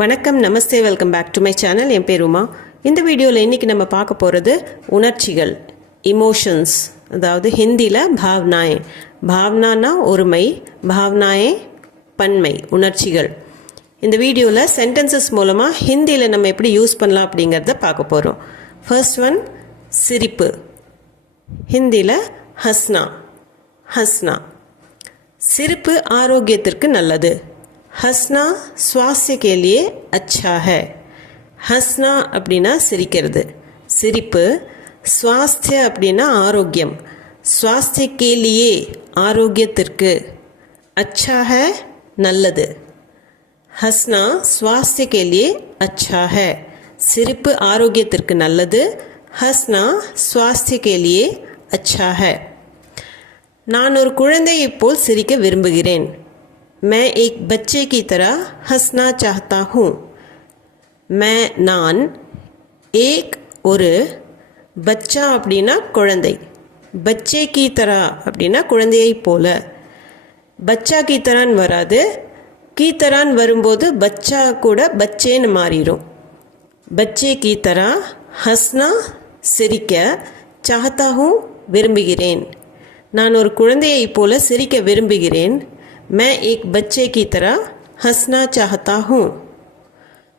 வணக்கம், நமஸ்தே, welcome back to my channel. என் பேர் உமா. இந்த வீடியோவில் இன்றைக்கி நம்ம பார்க்க போகிறது உணர்ச்சிகள், இமோஷன்ஸ். அதாவது ஹிந்தியில் பாவ்னாயே. பாவ்னானா ஒருமை, பாவ்னாயே பன்மை, உணர்ச்சிகள். இந்த வீடியோவில் சென்டென்சஸ் மூலமாக ஹிந்தியில் நம்ம எப்படி யூஸ் பண்ணலாம் அப்படிங்கிறத பார்க்க போகிறோம். ஃபர்ஸ்ட் ஒன் சிரிப்பு. ஹிந்தியில் ஹஸ்னா. ஹஸ்னா சிரிப்பு ஆரோக்கியத்திற்கு நல்லது. हंसना स्वास्थ्य के लिए अच्छा है. हंसना அப்படின்னா சிரிக்கிறது. சிரிப்பு. स्वास्थ्य அப்படின்னா ஆரோக்கியம். स्वास्थ्य के लिए ஆரோக்கியத்திற்கு. अच्छा है நல்லது. हंसना स्वास्थ्य के लिए अच्छा है. சிரிப்பு ஆரோக்கியத்திற்கு நல்லது. हंसना स्वास्थ्य के लिए अच्छा है. நான் ஒரு குழந்தையைப் போல் சிரிக்க விரும்புகிறேன். मैं एक बच्चे की तरह हंसना चाहता हूँ. நான் एक ஒரு பச்சா அப்படின்னா குழந்தை, பச்சே கி தரா அப்படின்னா குழந்தையை போல. பச்சா கி தரான் வராது, கீ தரான் வரும்போது பச்சா கூட பச்சேன்னு மாறிடும். பச்சே கி தரா ஹஸ்னா சிரிக்க, சாஹத்தா ஹூ விரும்புகிறேன். நான் ஒரு குழந்தையை போல சிரிக்க விரும்புகிறேன். मैं एक बच्चे की तरह हंसना चाहता हूँ.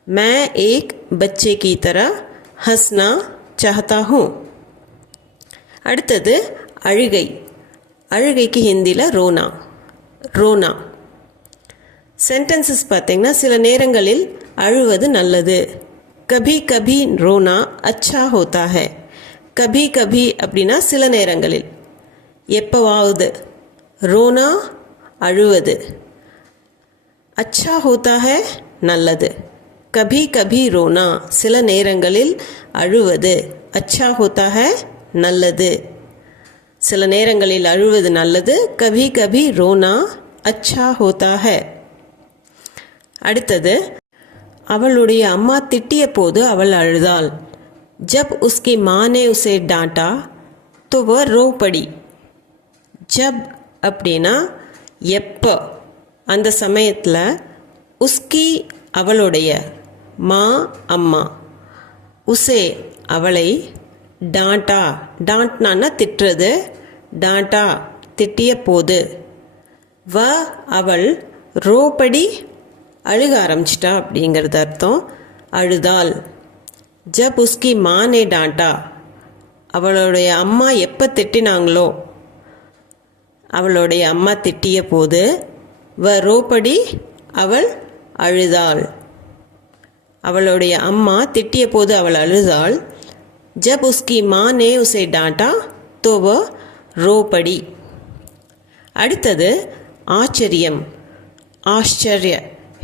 मैं एक बच्चे की तरह हंसना चाहता हूँ. அடுத்தது அழுகை. அழுகைக்கு ஹிந்தியில் ரோனா. ரோனா சென்டென்சஸ் பார்த்தீங்கன்னா சில நேரங்களில் அழுவது நல்லது. கபி கபி ரோனா அச்சா ஹோத்தா ஹை. கபி கபி அப்படின்னா சில நேரங்களில், எப்போவாவது. ரோனா அழுவது. அச்சா ஹோத்தா ஹை நல்லது. கபி கபி ரோனா சில நேரங்களில் அழுவது. அச்சா ஹோத்தா ஹை நல்லது. சில நேரங்களில் அழுவது நல்லது. கபி கபி ரோனா அச்சா ஹோத்தா ஹை. அடுத்தது அவளுடைய அம்மா திட்டிய போது அவள் அழுதாள். ஜப் உஸ்கி மானே உசே டாண்டா தோ வ ரோ படி. ஜப் அப்படின்னா எப்போ, அந்த சமயத்தில். உஸ்கி அவளுடைய, மா அம்மா, உசே அவளை, டாண்டா டாண்ட்னான்னா திட்டுறது, டாண்டா திட்டிய போது, வ அவள், ரோபடி அழுக ஆரம்பிச்சிட்டா அப்படிங்கிறது அர்த்தம். அழுதாள். ஜப் உஸ்கி மானே டாண்டா அவளுடைய அம்மா எப்போ திட்டினாங்களோ, அவளுடைய அம்மா திட்டிய போது, வ ரோபடி அவள் அழுதாள். அவளுடைய அம்மா திட்டிய போது அவள் அழுதாள். ஜப் உஸ்கி மா நே உசே டாண்டா தோ வ ரோபடி. அடுத்தது ஆச்சரியம். ஆச்சரிய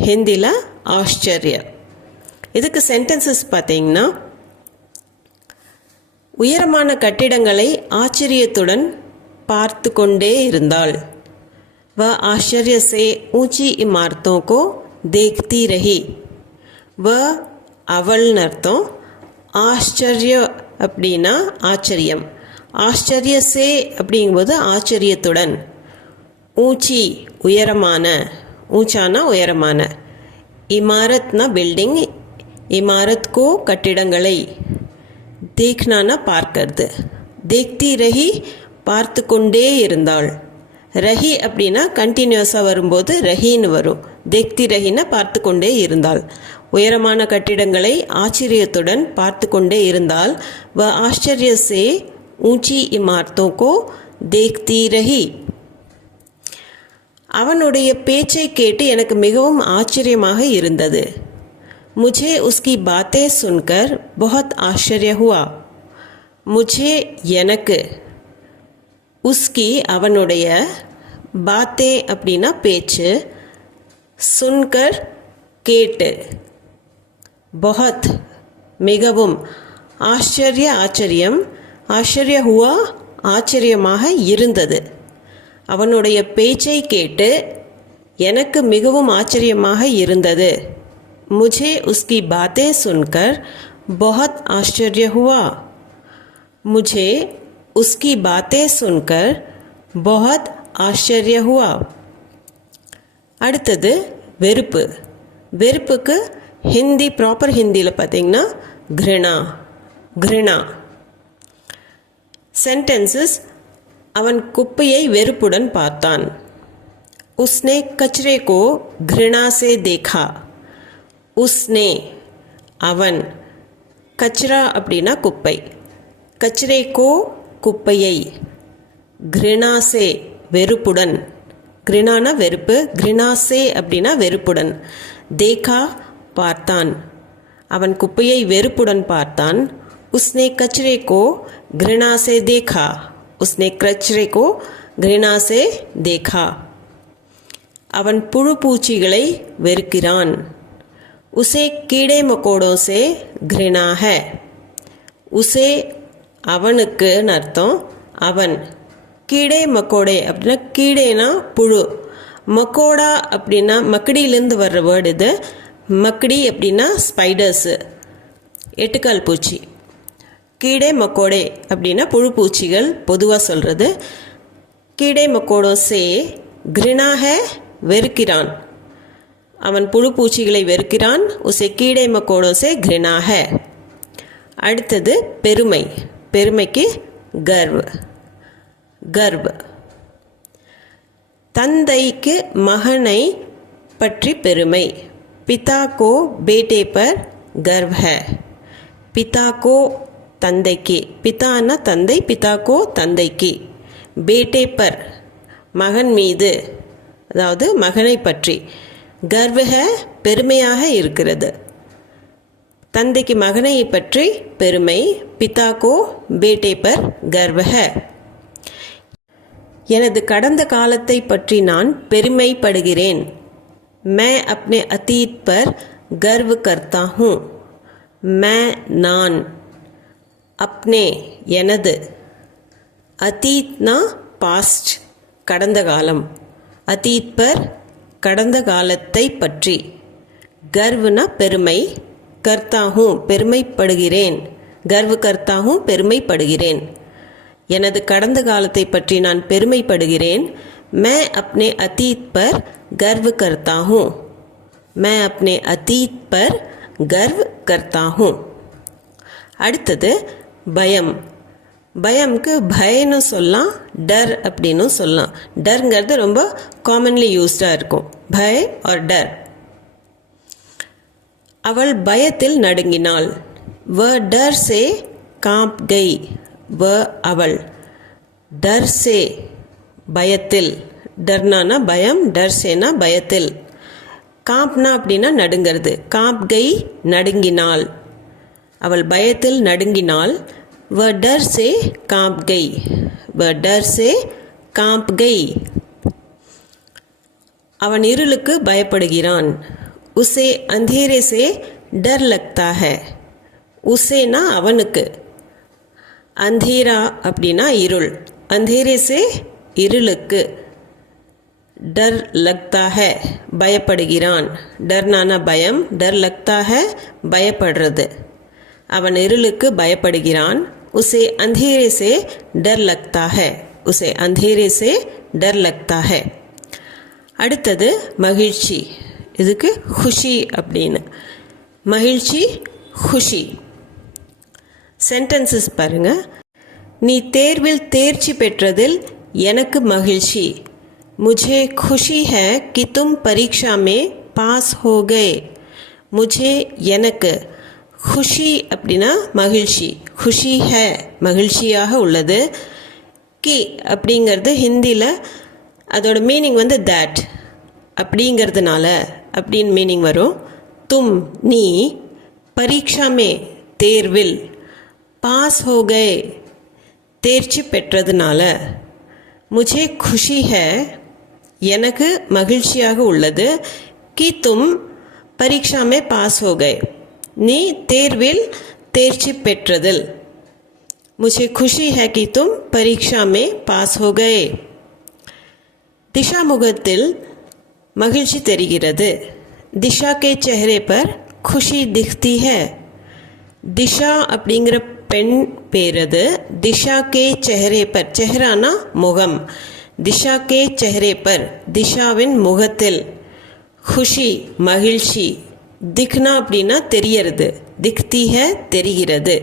ஹிந்தியில் ஆச்சரிய. இதுக்கு சென்டென்சஸ் பார்த்தீங்கன்னா உயரமான கட்டிடங்களை ஆச்சரியத்துடன் பார்த்து கொண்டே இருந்தாள். वह आश्चर्य से ऊंची इमारतों को देखती रही. वह அவள்னு அர்த்தம். ஆச்சரிய அப்படின்னா ஆச்சரியம். ஆச்சரிய சே அப்படிங்கும்போது ஆச்சரியத்துடன். ஊச்சி உயரமான, ஊச்சானா உயரமான. இமாரத்னா பில்டிங், இமாரத் கோ கட்டிடங்களை, தேக்னானா பார்க்கறது. தேக்தி ரஹி பார்த்து கொண்டே இருந்தாள். ரஹி அப்படின்னா கண்டினியூஸாக வரும்போது ரஹின்னு வரும். தேக்தி ரஹின்னா பார்த்து கொண்டே இருந்தாள். உயரமான கட்டிடங்களை ஆச்சரியத்துடன் பார்த்து கொண்டே இருந்தாள். வ ஆச்சரிய சே ஊச்சி இமாரத்தோं को देखती रही. அவனுடைய பேச்சை கேட்டு எனக்கு மிகவும் ஆச்சரியமாக இருந்தது. मुझे उसकी बातें सुनकर बहुत आश्चर्य हुआ. मुझे எனக்கு, உஸ்கி அவனுடைய, பாத்தே அப்படின்னா பேச்சு, சுன்கர் கேட்டு, பஹத் மிகவும், ஆச்சரிய ஆச்சரியம், ஆச்சரிய ஹுவா ஆச்சரியமாக இருந்தது. அவனுடைய பேச்சை கேட்டு எனக்கு மிகவும் ஆச்சரியமாக இருந்தது. முझे उसकी बातें सुनकर बहुत आश्चर्य हुआ. मुझे उसकी बातें सुनकर बहुत आश्चर्य हुआ. அடுத்தது வெறுப்பு. வெறுப்புக்கு ஹிந்தி ப்ராப்பர் ஹிந்தியில் பார்த்தீங்கன்னா घृणा घृणा. சென்டென்சஸ் அவன் குப்பையை வெறுப்புடன் பார்த்தான். उसने कचरे को घृणा से देखा. उसने அவன், கச்ரா அப்படின்னா குப்பை, கச்ரே கோ குப்பையை, घृणा से வெறுப்புடன், घृणाனா வெறுப்பு, घृणा से அப்படின்னா வெறுப்புடன், देखा பார்த்தான், அவன் குப்பையை வெறுப்புடன் பார்த்தான். उसने कचरे को घृणा से देखा. उसने कचरे को घृणा से देखा. அவன் புழு பூச்சிகளை வெறுக்கிறான். उसे कीड़े मकोड़ों से घृणा है. उसे அவனுக்கு அர்த்தம் அவன், கீடே மக்கோடே அப்படின்னா கீடேனா புழு, மக்கோடா அப்படின்னா மக்கடியிலேருந்து வர்ற வேர்டு இது. மக்கடி அப்படின்னா ஸ்பைடர்ஸு, எட்டுக்கால் பூச்சி. கீடே மக்கோடே அப்படின்னா புழு பூச்சிகள் பொதுவாக சொல்கிறது. கீடே மக்கோடோ சே घृणा है வெறுக்கிறான், அவன் புழு பூச்சிகளை வெறுக்கிறான். உசே கீடே மக்கோடோ சே घृणा है. அடுத்தது பெருமை, பெருமைக்கு கர்வ், கர்வ். தந்தைக்கு மகனை பற்றி பெருமை. पिता को बेटे पर गर्व है. पिता को தந்தைக்கு, பிதான்னா தந்தை, பிதா கோ தந்தைக்கு, பேட்டே பர் மகன் மீது, அதாவது மகனை பற்றி, கர்வ ஹை பெருமையாக இருக்கிறது. தந்தைக்கு மகனை பற்றி பெருமை, பிதா கோ பேட்டே பர் கர்வ ஹை. எனது கடந்த காலத்தை பற்றி நான் பெருமைப்படுகிறேன். मैं अपने अतीत पर गर्व करता हूँ. मैं நான், अपने எனது, अतीतனா பாஸ்ட் கடந்த காலம், अतीत पर கடந்த காலத்தை பற்றி, गर्वனா பெருமை, करता हूँ பெருமைப்படுகிறேன், गर्व करता हूँ பெருமைப்படுகிறேன். எனது கடந்த காலத்தை பற்றி நான் பெருமைப்படுகிறேன். मैं अपने अतीत पर गर्व करता हूँ. मैं अपने अतीत पर गर्व करता हूँ. அடுத்தது பயம். பயம்க்கு பயன்னு சொல்லலாம், டர் அப்படின்னு சொல்லலாம். டர்ங்கிறது ரொம்ப காமன்லி யூஸ்டாக இருக்கும், பய और डर. அவள் பயத்தில் நடுங்கினாள். वह डर से कांप गई. वह அவள், डर से பயத்தில், டர்னானா பயம், டர் சேனா பயத்தில், காம்ப்னா அப்படின்னா நடுங்கிறது, காம்ப் கை நடுங்கினாள், அவள் பயத்தில் நடுங்கினாள். வ டர் சே காம்ப் கை. வ டர் சே காம்ப் கை. அவன் இருளுக்கு பயப்படுகிறான். உசே அந்தேரே சே டர் லக்தா ஹை. உசேனா அவனுக்கு, அந்தேரா அப்படின்னா இருள், அந்தேரே சே இருளுக்கு, டர் லக்தா ஹை பயப்படுகிறான், டர்னானா பயம், டர் லக்தா ஹை பயப்படுறது. அவன் இருளுக்கு பயப்படுகிறான். உசே அந்தேரே சே டர் லக்தா ஹை. உசே அந்தேரே சே டர் லக்தா ஹை. அடுத்தது மகிழ்ச்சி, இதுக்கு खुशी அப்படின்னு, மகிழ்ச்சி खुशी. சென்டென்சஸ் பாருங்க. நீ தேர்வில் தேர்ச்சி பெற்றதில் எனக்கு மகிழ்ச்சி. मुझे खुशी है कि तुम परीक्षा में पास हो गए. मुझे எனக்கு, खुशी அப்படின்னா மகிழ்ச்சி, खुशी है மகிழ்ச்சியாக உள்ளது. கி அப்படிங்கிறது ஹிந்தியில் அதோட மீனிங் வந்து தேட் அப்படிங்கிறதுனால அப்படின்னு மீனிங் வரும். தும் நீ, பரீட்சா மே தேர்வில், பாஸ் ஹோ கே தேர்ச்சி பெற்றதுனால, मुझे खुशी है எனக்கு மகிழ்ச்சியாக உள்ளது, कि तुम परीक्षा में पास हो गए நீ தேர்வில் தேர்ச்சி பெற்றதில், मुझे खुशी है कि तुम परीक्षा में पास हो गए. दिशा முகத்தில் மகிழ்ச்சி தெரிகிறது. दिशा के चेहरे पर खुशी दिखती है. दिशा அப்படிங்கிற பெண் பேர் அது. दिशा के चेहरे पर, चेहराனா முகம், दिशा के चेहरे पर दिशाவின் முகத்தில், खुशी மகிழ்ச்சி, दिखना அப்படின்னா தெரியறது, दिखती है தெரிகிறது.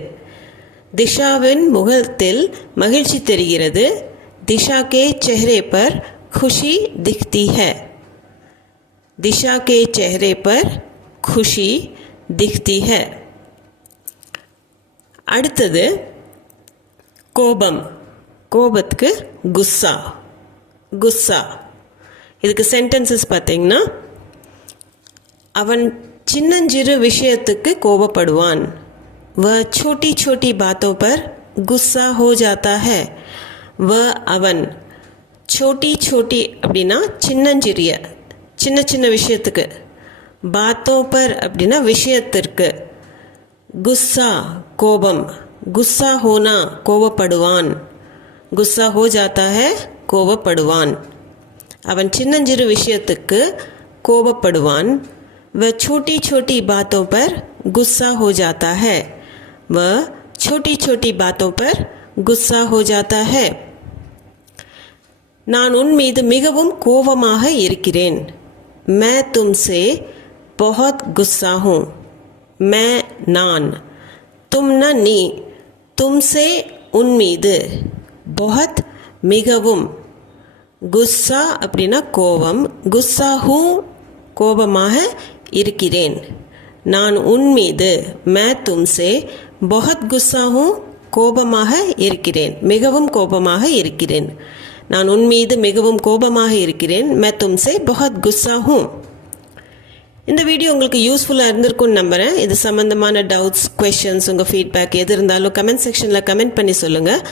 दिशाவின் मुखத்தில் மகிழ்ச்சி தெரிகிறது. दिशा के चेहरे पर खुशी दिखती है. दिशा के चेहरे पर खुशी दिखती है. அடுத்தது கோபம். கோபத்துக்கு குஸ்ஸா. குஸ்ஸா. இதுக்கு சென்டென்சஸ் பார்த்தீங்கன்னா, அவன் சின்னஞ்சிறு விஷயத்துக்கு கோபப்படுவான். वह छोटी छोटी बातों पर गुस्सा हो जाता है. वह அவன் छोटी छोटी அப்படின்னா சின்னஞ்சிறிய சின்ன சின்ன விஷயத்துக்கு, बातों पर அப்படின்னா விஷயத்திற்கு, गुस्सा கோபம், गुस्सा होना கோபப்படுவான், गुस्सा हो जाता है கோபப்படுவான். அவன் சின்னஞ்சிறு விஷயத்துக்கு கோபப்படுவான். वह छोटी छोटी बातों पर गुस्सा हो जाता है. वह छोटी छोटी बातों पर गुस्सा हो जाता है. நான் உன் மீது மிகவும் கோபமாக இருக்கிறேன். मैं तुमसे बहुत गुस्सा हूँ. मैं நான், तुम न நீ, तुमसे உன் மீது, बहुत மிகவும், குஸ்ஸா அப்படின்னா கோபம், குஸ்ஸா ஹூ கோபமாக இருக்கிறேன். நான் உன் மீது, मैं तुमसे बहुत गुस्सा हूँ கோபமாக இருக்கிறேன், மிகவும் கோபமாக இருக்கிறேன். நான் உன் மீது மிகவும் கோபமாக இருக்கிறேன். मैं तुमसे बहुत गुस्सा हूँ. இந்த வீடியோ உங்களுக்கு யூஸ்ஃபுல்லாக இருந்திருக்கும்னு நம்புகிறேன். இது சம்மந்தமான டவுட்ஸ், கொஷின்ஸ், உங்கள் ஃபீட்பேக் எது இருந்தாலும் கமெண்ட் செக்ஷனில் கமெண்ட் பண்ணி சொல்லுங்கள்.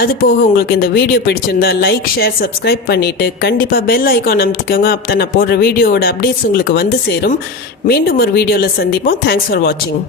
அது போக உங்களுக்கு இந்த வீடியோ பிடிச்சிருந்தா லைக், ஷேர், சப்ஸ்கிரைப் பண்ணிவிட்டு கண்டிப்பாக பெல் ஐக்கான் அமுத்திக்கோங்க. அப்போ நான் போடுற வீடியோவோட அப்டேட்ஸ் உங்களுக்கு வந்து சேரும். மீண்டும் ஒரு வீடியோவில் சந்திப்போம். தேங்க்ஸ் ஃபார் வாட்சிங்.